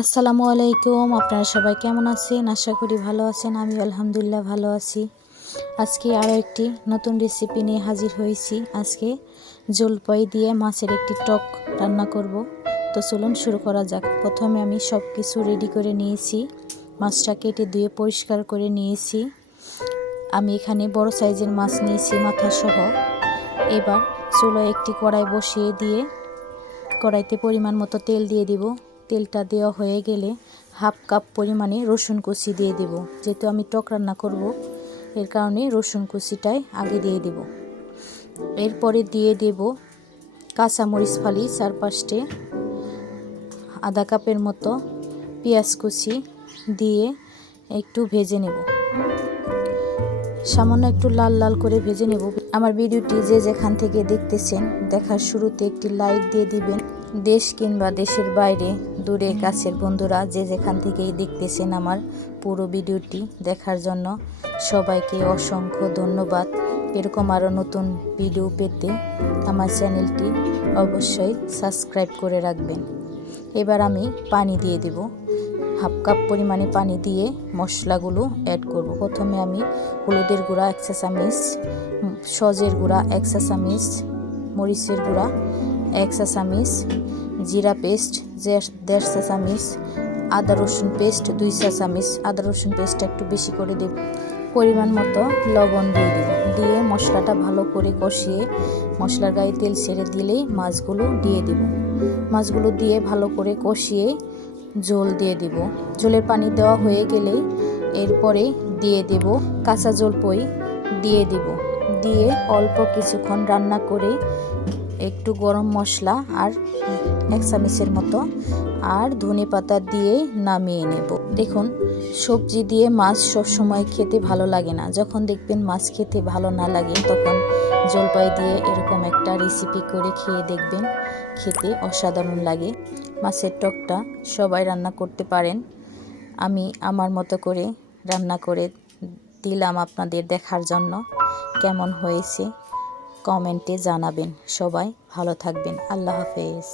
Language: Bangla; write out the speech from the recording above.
আসসালামু আলাইকুম। আপনারা সবাই কেমন আছেন? আশা করি ভালো আছেন। আমি আলহামদুলিল্লাহ ভালো আছি। আজকে আরও একটি নতুন রেসিপি নিয়ে হাজির হয়েছি। আজকে জলপাই দিয়ে মাছের একটি টক রান্না করব। তো চলুন শুরু করা যাক। প্রথমে আমি সব কিছু রেডি করে নিয়েছি। মাছটা কেটে ধুয়ে পরিষ্কার করে নিয়েছি। আমি এখানে বড় সাইজের মাছ নিয়েছি মাথা সহ। এবার চুলায় একটি কড়াই বসিয়ে দিয়ে কড়াইতে পরিমাণ মতো তেল দিয়ে দিব। তেলটা দেওয়া হয়ে গেলে হাফ কাপ পরিমাণে রসুন কুচি দিয়ে দেব। যেহেতু আমি টক রান্না করব, এর কারণে রসুন কুচিটাই আগে দিয়ে দেব। এরপরে দিয়ে দেব কাঁচামরিচ ফালি 4-5টে, আধা কাপের মতো পেঁয়াজ কুচি দিয়ে একটু ভেজে নেব। সামান্য একটু লাল লাল করে ভেজে নেব। আমার ভিডিওটি যে যেখান থেকে দেখতেছেন, দেখার শুরুতে একটি লাইক দিয়ে দিবেন। দেশ কিংবা দেশের বাইরে, দূরে কাছের বন্ধুরা যে যেখান থেকেই দেখতেছেন আমার পুরো ভিডিওটি দেখার জন্য সবাইকে অসংখ্য ধন্যবাদ। এরকম আরও নতুন ভিডিও পেতে আমার চ্যানেলটি অবশ্যই সাবস্ক্রাইব করে রাখবেন। এবার আমি পানি দিয়ে দেব। হাফ কাপ পরিমাণে পানি দিয়ে মশলাগুলো অ্যাড করব। প্রথমে আমি হলুদের গুঁড়া 1 চা চামচ, সজের গুঁড়া 1 চা চামচ, মরিচের গুঁড়া 1 চা চামচ, জিরা পেস্ট 1.5 চা চামচ, আদা রসুন পেস্ট 2 চা চামচ। আদা রসুন পেস্টটা একটু বেশি করে দেব। পরিমাণ মতো লবণ দিয়ে দেব। দিয়ে মশলাটা ভালো করে কষিয়ে মশলার গায়ে তেল ছেড়ে দিলেই মাছগুলো দিয়ে দেব। মাছগুলো দিয়ে ভালো করে কষিয়ে ঝোল দিয়ে দেব। ঝোলের পানি দেওয়া হয়ে গেলে এরপরে দিয়ে দেব কাঁচা জলপাই দিয়ে দেব। দিয়ে অল্প কিছুক্ষণ রান্না করে একটু গরম মশলা আর 1 চামচের মতো আর ধনেপাতা দিয়ে নামিয়ে নেব। দেখুন, সবজি দিয়ে মাছ সবসময় খেতে ভালো লাগে না। যখন দেখবেন মাছ খেতে ভালো না লাগে, তখন জলপাই দিয়ে এরকম একটা রেসিপি করে খেয়ে দেখবেন, খেতে অসাধারণ লাগে। মাছের টকটা সবাই রান্না করতে পারেন। আমি আমার মতো করে রান্না করে দিলাম আপনাদের দেখার জন্য। কেমন হয়েছে কমেন্টে জানাবেন। সবাই ভালো থাকবেন। আল্লাহ হাফেজ।